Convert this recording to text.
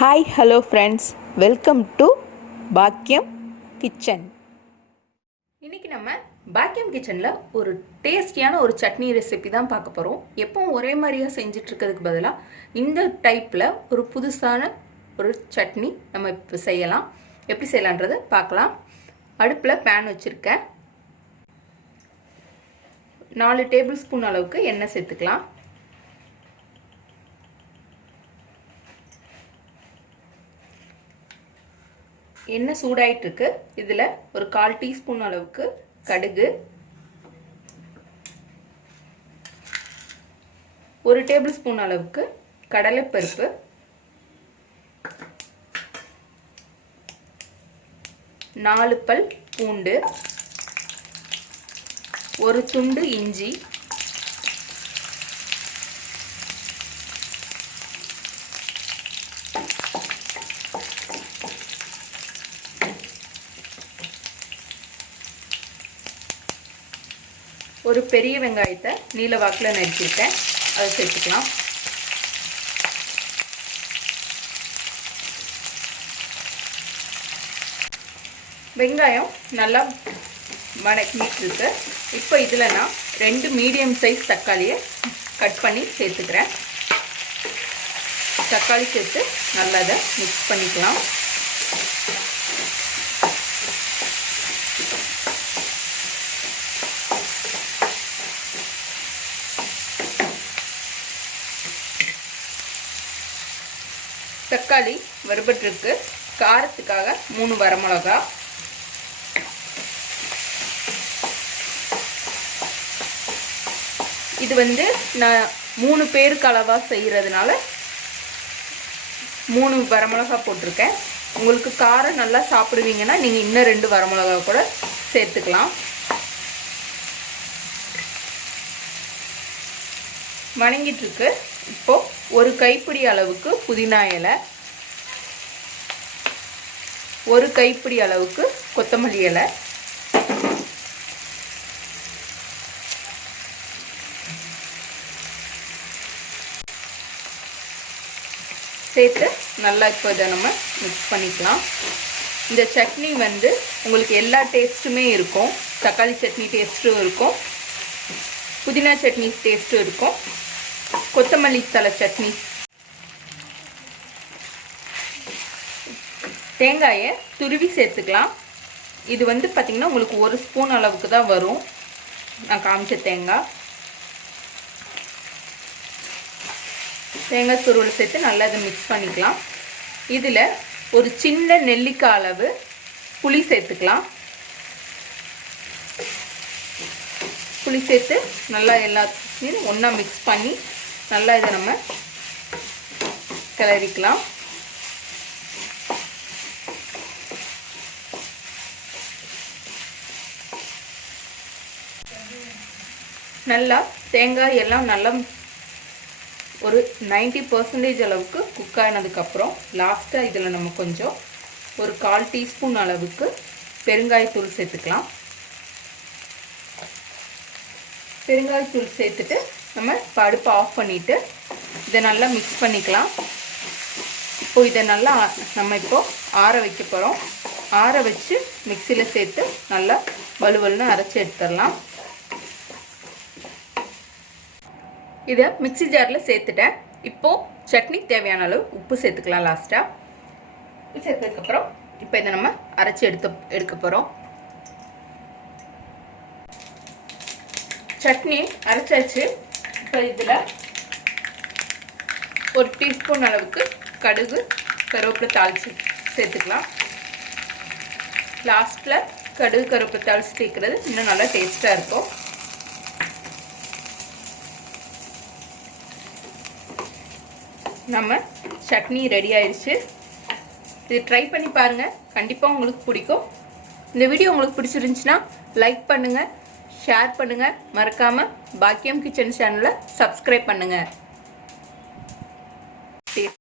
Hi hello friends, welcome to பாக்கியம் kitchen. இன்றைக்கி நம்ம பாக்கியம் கிச்சனில் ஒரு டேஸ்டியான ஒரு சட்னி ரெசிபி தான் பார்க்க போகிறோம். எப்பவும் ஒரே மாதிரியாக செஞ்சிட்ருக்கிறதுக்கு பதிலாக இந்த டைப்பில் ஒரு புதுசான ஒரு சட்னி நம்ம இப்போ செய்யலாம். எப்படி செய்யலான்றதை பார்க்கலாம். அடுப்பில் பேன் வச்சுருக்கேன். 4 டேபிள் ஸ்பூன் அளவுக்கு எண்ணெய் சேர்த்துக்கலாம். எண்ணெய் சூடாயிட்டிருக்கு. இதில் ஒரு 1/4 டீஸ்பூன் அளவுக்கு கடுகு, 1 டேபிள் ஸ்பூன் அளவுக்கு கடலைப்பருப்பு, 4 பல் பூண்டு, 1 துண்டு இஞ்சி, ஒரு பெரிய வெங்காயத்தை நீல வாக்கில் நறுக்கியிருக்கேன், அதை சேர்த்துக்கலாம். வெங்காயம் நல்லா வதக்கிட்டு இருக்கு. இப்போ இதில் நான் 2 மீடியம் சைஸ் தக்காளியை கட் பண்ணி சேர்த்துக்கிறேன். தக்காளி சேர்த்து நல்லா அதை மிக்ஸ் பண்ணிக்கலாம். தக்காளி வறுபட்டிருக்கு. காரத்துக்காக 3 வரமிளகா, இது வந்து நான் 3 பேருக்கு அளவாக செய்கிறதுனால 3 வரமிளகா போட்டிருக்கேன். உங்களுக்கு காரம் நல்லா சாப்பிடுவீங்கன்னா நீங்கள் இன்னும் 2 வரமிளகா கூட சேர்த்துக்கலாம். வணங்கிட்டுருக்கு. இப்போது ஒரு கைப்பிடி அளவுக்கு புதினா இலை, 1 கைப்பிடி அளவுக்கு கொத்தமல்லி இலை, சேர்த்து நல்லா இப்போ இதை நம்ம மிக்ஸ் பண்ணிக்கலாம். இந்த சட்னி வந்து உங்களுக்கு எல்லா டேஸ்ட்டுமே இருக்கும். தக்காளி சட்னி டேஸ்ட்டும் இருக்கும், புதினா சட்னி டேஸ்ட்டும் இருக்கும், கொத்தமல்லி தழை சட்னி. தேங்காயை துருவி சேர்த்துக்கலாம். இது வந்து பார்த்திங்கன்னா உங்களுக்கு 1 ஸ்பூன் அளவுக்கு தான் வரும் நான் காமிச்ச தேங்காய். தேங்காய் துருவல் சேர்த்து நல்லா இதை மிக்ஸ் பண்ணிக்கலாம். இதில் ஒரு சின்ன நெல்லிக்காய் அளவு புளி சேர்த்துக்கலாம். புளி சேர்த்து நல்லா எல்லாத்தையும் ஒன்றா மிக்ஸ் பண்ணி நல்லா இதை நம்ம கிளறிக்கலாம். நல்லா தேங்காய் எல்லாம் நல்லா ஒரு 90% அளவுக்கு குக் ஆனதுக்கப்புறம் லாஸ்ட்டாக இதில் நம்ம கொஞ்சம் ஒரு 1/4 டீஸ்பூன் அளவுக்கு பெருங்காயத்தூள் சேர்த்துக்கலாம். பெருங்காயத்தூள் சேர்த்துட்டு நம்ம அடுப்பை ஆஃப் பண்ணிவிட்டு இதை நல்லா மிக்ஸ் பண்ணிக்கலாம். இப்போது இதை நல்லா நம்ம இப்போது ஆற வைக்க போகிறோம். ஆற வச்சு மிக்சியில் சேர்த்து நல்லா வலுவலுன்னு அரைச்சி எடுத்துடலாம். இதை மிக்சி ஜாரில் சேர்த்துட்டேன். இப்போது சட்னிக்கு தேவையான அளவு உப்பு சேர்த்துக்கலாம். லாஸ்ட்டாக உப்பு சேர்த்ததுக்கப்புறம் இப்போ இதை நம்ம அரைச்சி எடுக்க போகிறோம். சட்னி அரைச்சாச்சு. இப்போ இதில் 1 டீஸ்பூன் அளவுக்கு கடுகு, கருவேப்பிலை தாளித்து சேர்த்துக்கலாம். லாஸ்ட்டில் கடுகு கருவேப்பிலை தாளித்து சேர்க்குறது இன்னும் நல்லா டேஸ்ட்டாக இருக்கும். நம்ம சட்னி ரெடி ஆயிடுச்சு. இது ட்ரை பண்ணி பாருங்கள், கண்டிப்பாக உங்களுக்கு பிடிக்கும். இந்த வீடியோ உங்களுக்கு பிடிச்சிருந்துச்சுன்னா லைக் பண்ணுங்கள், ஷேர் பண்ணுங்கள், மறக்காமல் பாக்கியம் கிச்சன் சேனலை சப்ஸ்கிரைப் பண்ணுங்கள்.